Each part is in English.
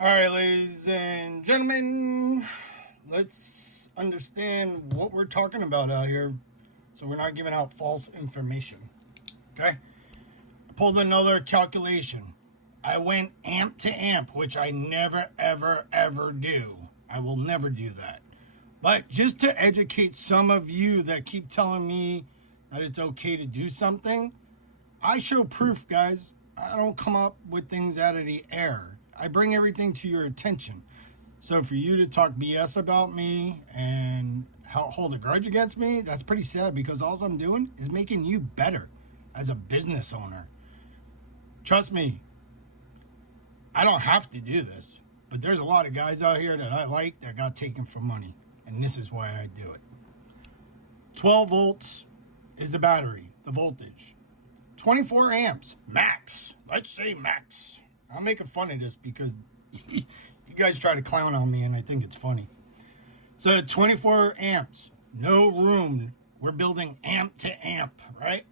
All right, ladies and gentlemen, let's understand what we're talking about out here so we're not giving out false information. Okay? I pulled another calculation. I went amp to amp, which I never, ever, ever do. I will never do that. But just to educate some of you that keep telling me that it's okay to do something, I show proof, guys. I don't come up with things out of the air. I bring everything to your attention. So for you to talk BS about me and hold a grudge against me, that's pretty sad because all I'm doing is making you better as a business owner. Trust me, I don't have to do this, but there's a lot of guys out here that I like that got taken for money, and this is why I do it. 12 volts is the battery, the voltage. 24 amps, max. Let's say max. I'm making fun of this because you guys try to clown on me and I think it's funny. So 24 amps, no room. We're building amp to amp, right?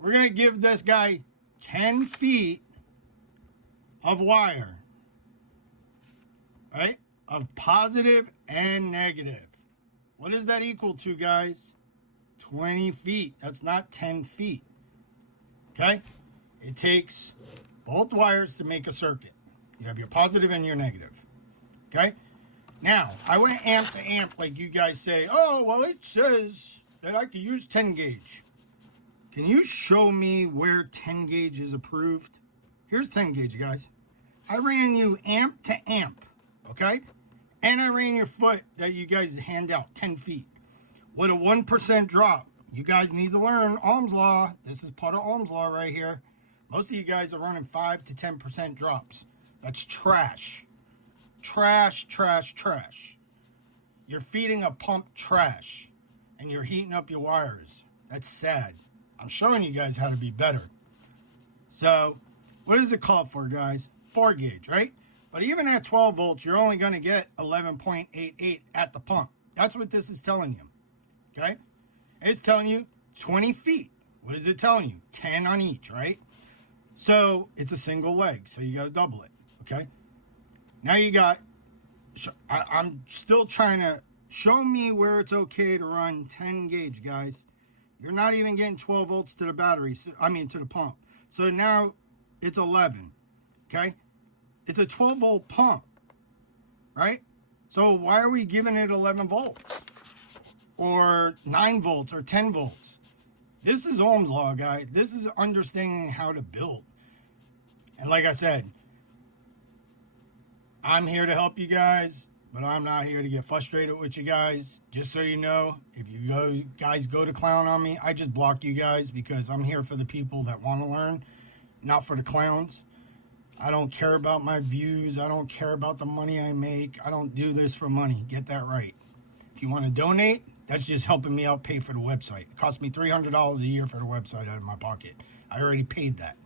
We're going to give this guy 10 feet of wire, right? Of positive and negative. What does that equal to, guys? 20 feet. That's not 10 feet. Okay? It takes both wires to make a circuit. You have your positive and your negative. Okay? Now, I went amp to amp like you guys say, oh, well, it says that I could use 10 gauge. Can you show me where 10 gauge is approved? Here's 10 gauge, guys. I ran you amp to amp, okay? And I ran your foot that you guys hand out, 10 feet. With a 1% drop. You guys need to learn Ohm's Law. This is part of Ohm's Law right here. Most of you guys are running 5 to 10% drops. That's trash. Trash, trash, trash. You're feeding a pump trash. And you're heating up your wires. That's sad. I'm showing you guys how to be better. So, what is it called for, guys? 4 gauge, right? But even at 12 volts, you're only going to get 11.88 at the pump. That's what this is telling you. Okay? It's telling you 20 feet. What is it telling you? 10 on each, right? So it's a single leg, so you got to double it, okay? Now you got, I'm still trying to show me where it's okay to run 10 gauge, guys. You're not even getting 12 volts to the battery, to the pump. So now it's 11, okay? It's a 12 volt pump, right? So why are we giving it 11 volts? Or 9 volts or 10 volts. This is Ohm's Law, guys. This is understanding how to build. And like I said, I'm here to help you guys, but I'm not here to get frustrated with you guys. Just so you know, if you guys go to clown on me, I just block you guys because I'm here for the people that want to learn, not for the clowns. I don't care about my views. I don't care about the money I make. I don't do this for money. Get that right. If you want to donate, that's just helping me out pay for the website. It cost me $300 a year for the website out of my pocket. I already paid that.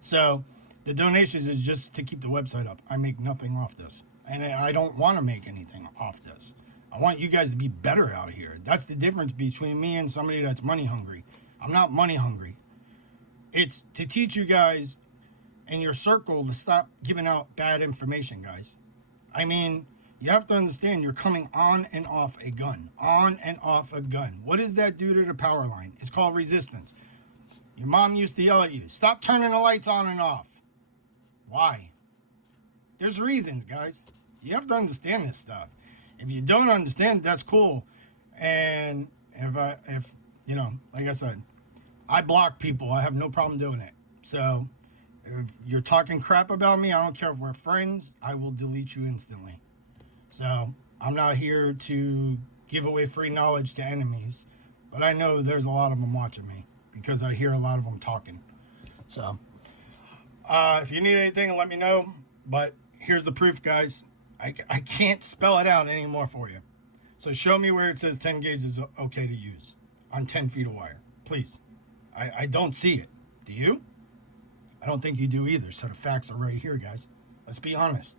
So the donations is just to keep the website up. I make nothing off this. And I don't want to make anything off this. I want you guys to be better out here. That's the difference between me and somebody that's money hungry. I'm not money hungry. It's to teach you guys in your circle to stop giving out bad information, guys. I mean, you have to understand you're coming on and off a gun. On and off a gun. What does that do to the power line? It's called resistance. Your mom used to yell at you, stop turning the lights on and off. Why? There's reasons, guys. You have to understand this stuff. If you don't understand, that's cool. And if like I said, I block people. I have no problem doing it. So if you're talking crap about me, I don't care if we're friends, I will delete you instantly. So I'm not here to give away free knowledge to enemies, but I know there's a lot of them watching me because I hear a lot of them talking. So if you need anything, let me know. But here's the proof, guys. I can't spell it out anymore for you. So show me where it says 10 gauge is okay to use on 10 feet of wire, please. I don't see it. Do you? I don't think you do either. So the facts are right here, guys. Let's be honest.